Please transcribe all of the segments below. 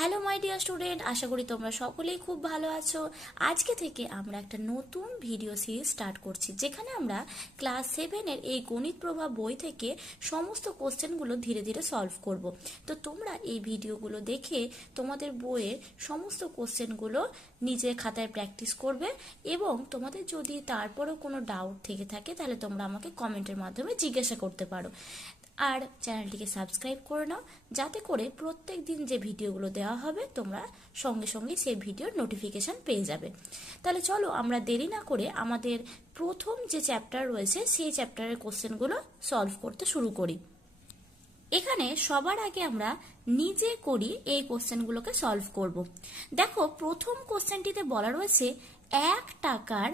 Hello my dear student আশা করি তোমরা সকলেই খুব ভালো আছো। আজকে থেকে আমরা একটা নতুন ভিডিও সিরিজ স্টার্ট করছি, যেখানে আমরা ক্লাস সেভেনের এই গণিত প্রভাব বই থেকে সমস্ত কোশ্চেনগুলো ধীরে ধীরে সলভ করব। তো তোমরা এই ভিডিওগুলো দেখে তোমাদের বইয়ের সমস্ত কোশ্চেনগুলো নিজের খাতায় প্র্যাকটিস করবে এবং তোমাদের যদি তারপরেও কোনো ডাউট থেকে থাকে, তাহলে তোমরা আমাকে কমেন্টের মাধ্যমে জিজ্ঞাসা করতে পারো। আর চ্যানেলটিকে সাবস্ক্রাইব করে নাও, যাতে করে প্রত্যেক দিন যে ভিডিওগুলো দেওয়া হবে, তোমরা সঙ্গে সঙ্গে সেই ভিডিওর নোটিফিকেশান পেয়ে যাবে। তাহলে চলো আমরা দেরি না করে আমাদের প্রথম যে চ্যাপ্টার রয়েছে, সেই চ্যাপ্টারের কোশ্চেনগুলো সলভ করতে শুরু করি। এখানে সবার আগে আমরা নিজে করি এই কোশ্চেনগুলোকে সলভ করব। দেখো, প্রথম কোশ্চেনটিতে বলা রয়েছে, এক টাকার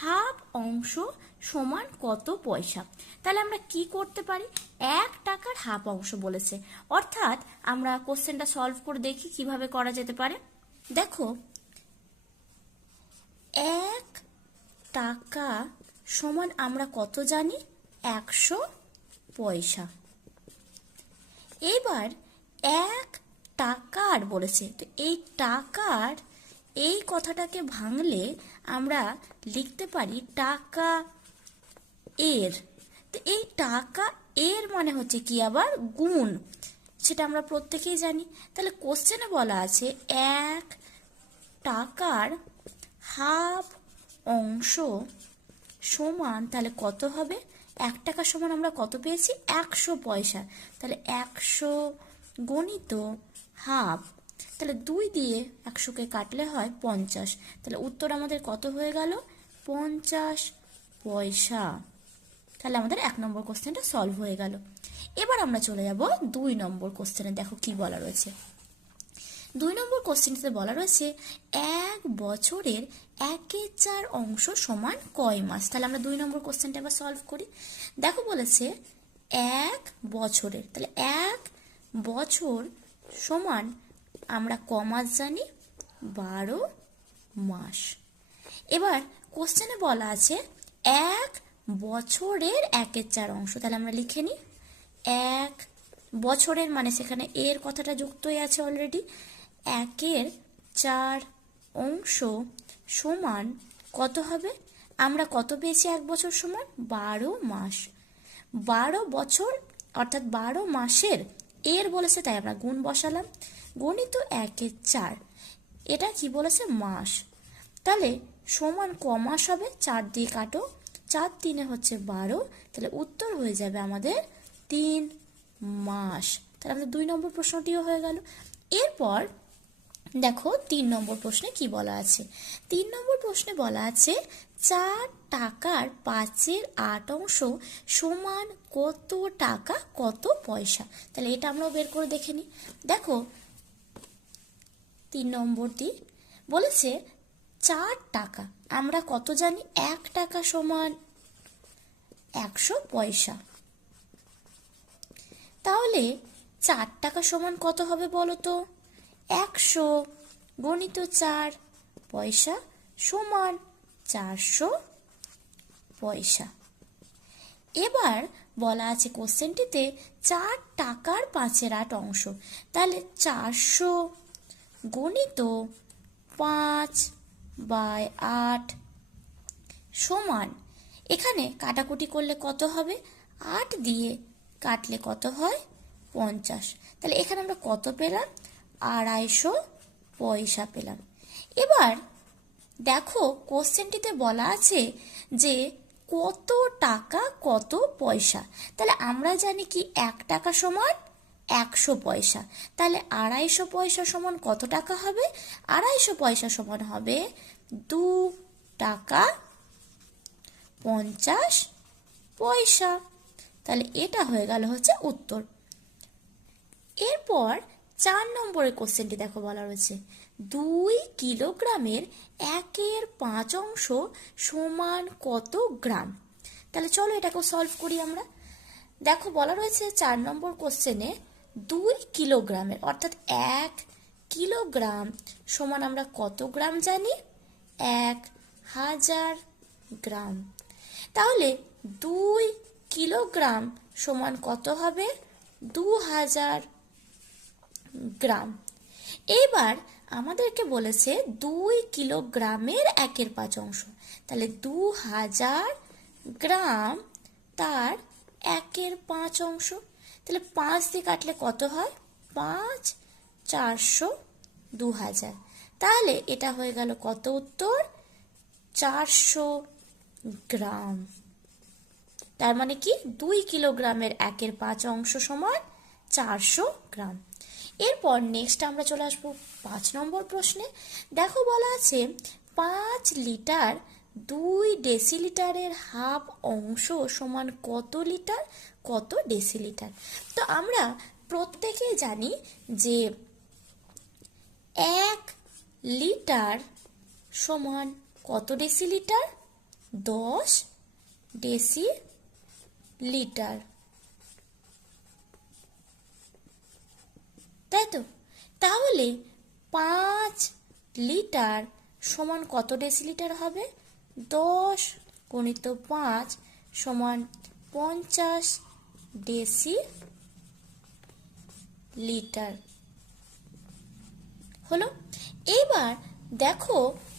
হাফ অংশ সমান কত পয়সা? তাহলে আমরা কি করতে পারি? এক টাকার হাফ অংশ বলেছে। অর্থাৎ আমরা কোশ্চেনটা সলভ করে দেখি কীভাবে করা যেতে পারে। দেখো, এক টাকা সমান আমরা কত জানি? একশো পয়সা। এবার এক টাকার বলেছে। তো এই টাকার, এই কথাটাকে ভাঙলে আমরা লিখতে পারি টাকা এর। তো এই টাকা, এর মানে হচ্ছে কি আবার? গুণ। সেটা আমরা প্রত্যেকেই জানি। তাহলে কোশ্চেনে বলা আছে, এক টাকার হাফ অংশ সমান তাহলে কত হবে? এক টাকা সমান আমরা কত পেয়েছি? একশো পয়সা। তাহলে একশো গণিত হাফ। তাহলে দুই দিয়ে একশোকে কাটলে হয় পঞ্চাশ। তাহলে উত্তর আমাদের কত হয়ে গেল? পঞ্চাশ পয়সা। তাহলে আমাদের এক নম্বর কোশ্চেনটা সলভ হয়ে গেল। এবার আমরা চলে যাব দুই নম্বর কোশ্চেনে দেখো কি বলা রয়েছে। দুই নম্বর কোশ্চেনটিতে বলা রয়েছে, এক বছরের একের চার অংশ সমান কয় মাস? তাহলে আমরা দুই নম্বর কোশ্চেনটা এবার সলভ করি। দেখো বলেছে, এক বছরের। তাহলে এক বছর সমান আমরা ক মাস জানি? বারো মাস। এবার কোশ্চেনে বলা আছে, এক বছরের একের চার অংশ। তাহলে আমরা লিখে নিই। এক বছরের মানে সেখানে এর কথাটা যুক্তই আছে অলরেডি একের চার অংশ সমান কত হবে? আমরা কত পেয়েছি এক বছর সমান? বারো মাস। বারো বছর, অর্থাৎ বারো মাসের এর বলেছে, তাই আমরা গুণ বসালাম। গণিত একের চার। এটা কি বলেছে? মাস। তাহলে সমান ক মাস হবে? চার দিয়ে কাটো। চার তিনে হচ্ছে বারো, তাহলে উত্তর হয়ে যাবে আমাদের তিন মাস। তাহলে আমাদের দুই নম্বর প্রশ্নটিও হয়ে গেল। এরপর দেখো তিন নম্বর প্রশ্নে কি বলা আছে? তিন নম্বর প্রশ্নে বলা আছে, চার টাকার পাঁচের আট অংশ সমান কত টাকা, কত পয়সা? তাহলে এটা আমরাও বের করে দেখে নিই। দেখো, তিন নম্বরটি বলেছে চার টাকা। আমরা কত জানি? এক টাকা সমান একশো পয়সা। তাহলে চার টাকা সমান কত হবে বলো তো একশো গণিত চার পয়সা সমান চারশো পয়সা। এবার বলা আছে কোশ্চেনটিতে চার টাকার পাঁচের আট অংশ। তাহলে চারশো গণিত পাঁচ বাই আট সমান। এখানে কাটাকুটি করলে কত হবে? আট দিয়ে কাটলে কত হয়? পঞ্চাশ। তাহলে এখানে আমরা কত পেলাম? আড়াইশো পয়সা পেলাম। এবার দেখো কোশ্চেনটিতে বলা আছে যে কত টাকা, কত পয়সা? তাহলে আমরা জানি কি এক টাকা সমান একশো পয়সা। তাহলে আড়াইশো পয়সা সমান কত টাকা হবে? আড়াইশো পয়সা সমান হবে দু টাকা পঞ্চাশ পয়সা। তাহলে এটা হয়ে গেল হচ্ছে উত্তর। এরপর চার নম্বরের কোশ্চেনটি দেখো বলা রয়েছে। দুই কিলোগ্রামের একের পাঁচ অংশ সমান কত গ্রাম? তাহলে চলো এটাকেও সলভ করি আমরা। দেখো বলা রয়েছে চার নম্বর কোশ্চেনে দুই কিলোগ্রামের, অর্থাৎ এক কিলোগ্রাম সমান আমরা কত গ্রাম জানি? এক হাজার গ্রাম। তাহলে দুই কিলোগ্রাম সমান কত হবে? দু হাজার গ্রাম। এইবার আমাদেরকে বলেছে দুই কিলোগ্রামের একের পাঁচ অংশ। তাহলে দু হাজার গ্রাম তার একের পাঁচ অংশ। তাহলে পাঁচ দিয়ে কাটলে কত হয়? পাঁচ চারশো দু হাজার। তাহলে এটা হয়ে গেল কত উত্তর? চারশো গ্রাম। তার মানে কি? দুই কিলোগ্রামের একের পাঁচ অংশ সমান চারশো গ্রাম। এরপর নেক্সট আমরা চলে আসব পাঁচ নম্বর প্রশ্নে। দেখো বলা আছে, পাঁচ লিটার দুই ডেসিলিটারের হাফ অংশ সমান কত লিটার? কত ডেসিলিটার? তো আমরা প্রত্যেকেই জানি যে এক লিটার সমান কত ডেসিলিটার? দশ ডেসি লিটার তাই তো? তাহলে পাঁচ লিটার সমান কত ডেসিলিটার হবে? দশ গণিত পাঁচ সমান পঞ্চাশ ডেসি লিটার হলো? এইবার দেখো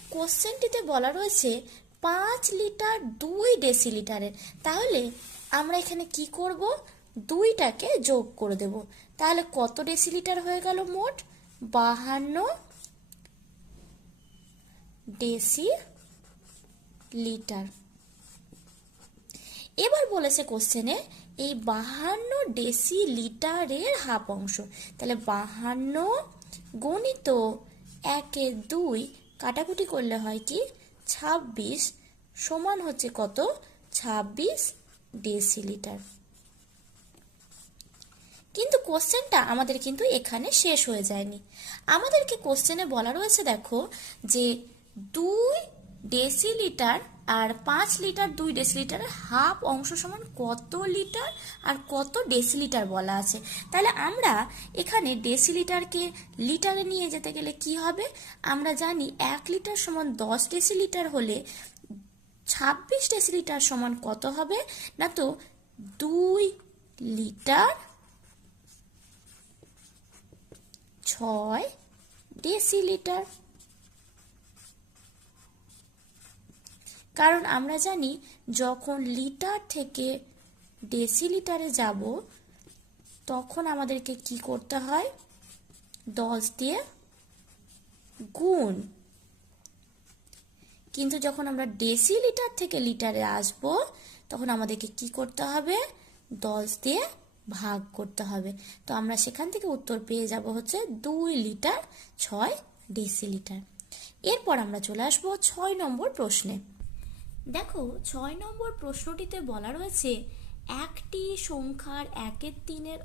কোশ্চেনটিতে বলা রয়েছে পাঁচ লিটার দুই ডেসিলিটারের তাহলে আমরা এখানে কি করব? দুইটাকে যোগ করে দেব। তাহলে কত ডেসিলিটার হয়ে গেল মোট? বাহান্ন ডেসি লিটার এবার বলেছে কোশ্চেনে এই বাহান্ন ডেসি লিটারের হাফ অংশ। তাহলে বাহান্ন গণিত একে দুই কাটাকুটি করলে হয় কি? ছাব্বিশ সমান হচ্ছে কত? ছাব্বিশ ডেসিলিটার। কিন্তু কোশ্চেনটা আমাদের কিন্তু এখানে শেষ হয়ে যায়নি। আমাদেরকে কোশ্চেনে বলা রয়েছে দেখো যে দুই ডেসিলিটার আর পাঁচ লিটার দুই ডেসিলিটারের হাফ অংশ সমান কত লিটার আর কত ডেসিলিটার বলা আছে? তাহলে আমরা এখানে ডেসিলিটারকে লিটারে নিয়ে যেতে গেলে কি হবে? আমরা জানি এক লিটার সমান দশ ডেসিলিটার হলে ছাব্বিশ ডেসিলিটার সমান কত হবে? না তো দুই লিটার ছয় ডেসিলিটার কারণ আমরা জানি যখন লিটার থেকে ডেসিলিটারে যাব, তখন আমাদেরকে কি করতে হয়? দশ দিয়ে গুণ। কিন্তু যখন আমরা ডেসিলিটার থেকে লিটারে আসব, তখন আমাদেরকে কি করতে হবে? দশ দিয়ে ভাগ করতে হবে। তো আমরা সেখান থেকে উত্তর পেয়ে যাব হচ্ছে দুই লিটার, ছয় ডেসিলিটার। এরপর আমরা চলে আসব ছয় নম্বর প্রশ্নে। দেখো, ছয় নম্বর প্রশ্নটিতে বলা রয়েছে, একটি সংখ্যার একের তিনের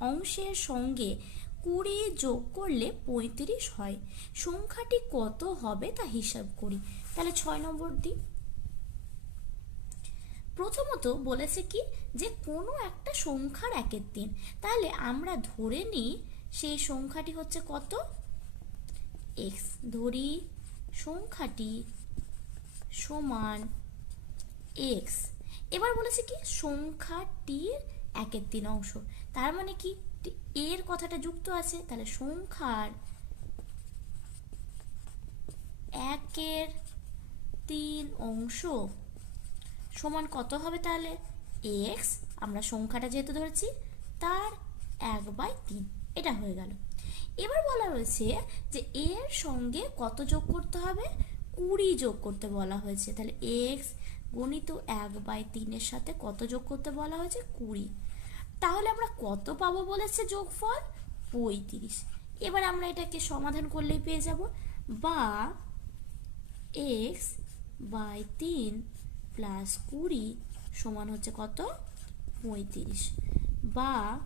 অংশের সঙ্গে কুড়ি যোগ করলে পঁয়ত্রিশ হয়। সংখ্যাটি কত হবে তা হিসাব করি। তাহলে ছয় নম্বর দিই প্রথমত বলেছে কি, যে কোনো একটা সংখ্যার একের তিন। তাহলে আমরা ধরে নিই সেই সংখ্যাটি হচ্ছে কত? এক্স ধরি সংখ্যাটি সমান এক্স। এবার বলেছে কি সংখ্যা সংখ্যাটির একের তিন অংশ। তার মানে কি, এর কথাটা যুক্ত আছে, তাহলে সংখ্যার একের তিন অংশ সমান কত হবে তাহলে? এক্স, আমরা সংখ্যাটা যেহেতু ধরেছি, তার এক বাই তিন। এটা হয়ে গেল। এবার বলা হয়েছে যে, এর সঙ্গে কত যোগ করতে হবে? কুড়ি যোগ করতে বলা হয়েছে। তাহলে এক্স গণিত এক বাই তিনের সাথে কত যোগ করতে বলা হয়েছে? কুড়ি। তাহলে আমরা কত পাবো বলেছে যোগফল? পঁয়ত্রিশ। এবার আমরা এটাকে সমাধান করলেই পেয়ে যাব। বা এক্স বাই তিন প্লাস কুড়ি সমান হচ্ছে কত? পঁয়ত্রিশ। বা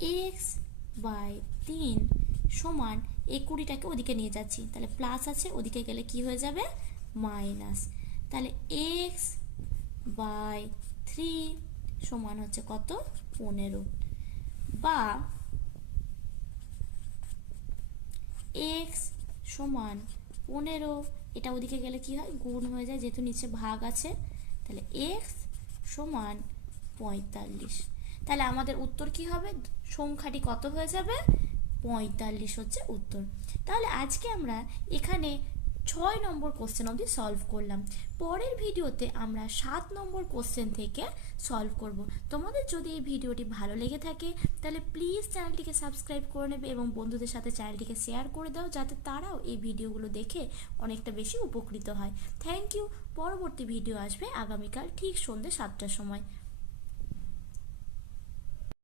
এক্স বাই তিন সমান এই কুড়িটাকে ওদিকে নিয়ে যাচ্ছি। তাহলে প্লাস আছে, ওদিকে গেলে কি হয়ে যাবে? মাইনাস। তাহলে এক্স বাই থ্রি সমান হচ্ছে কত? পনেরো। বা এক্স সমান পনেরো, এটা ওদিকে গেলে কি হয়? গুণ হয়ে যায়, যেহেতু নিচে ভাগ আছে, তাহলে এক্স সমান পঁয়তাল্লিশ। তাহলে আমাদের উত্তর কি হবে? সংখ্যাটি কত হয়ে যাবে? পঁয়তাল্লিশ হচ্ছে উত্তর। তাহলে আজকে আমরা এখানে ছয় নম্বর কোশ্চেন অবধি সলভ করলাম। পরের ভিডিওতে আমরা সাত নম্বর কোশ্চেন থেকে সলভ করব। তোমাদের যদি এই ভিডিওটি ভালো লেগে থাকে, তাহলে প্লিজ চ্যানেলটিকে সাবস্ক্রাইব করে নেবে এবং বন্ধুদের সাথে চ্যানেলটিকে শেয়ার করে দাও, যাতে তারাও এই ভিডিওগুলো দেখে অনেকটা বেশি উপকৃত হয়। থ্যাংক ইউ পরবর্তী ভিডিও আসবে আগামীকাল ঠিক সন্ধ্যে সাতটার সময়।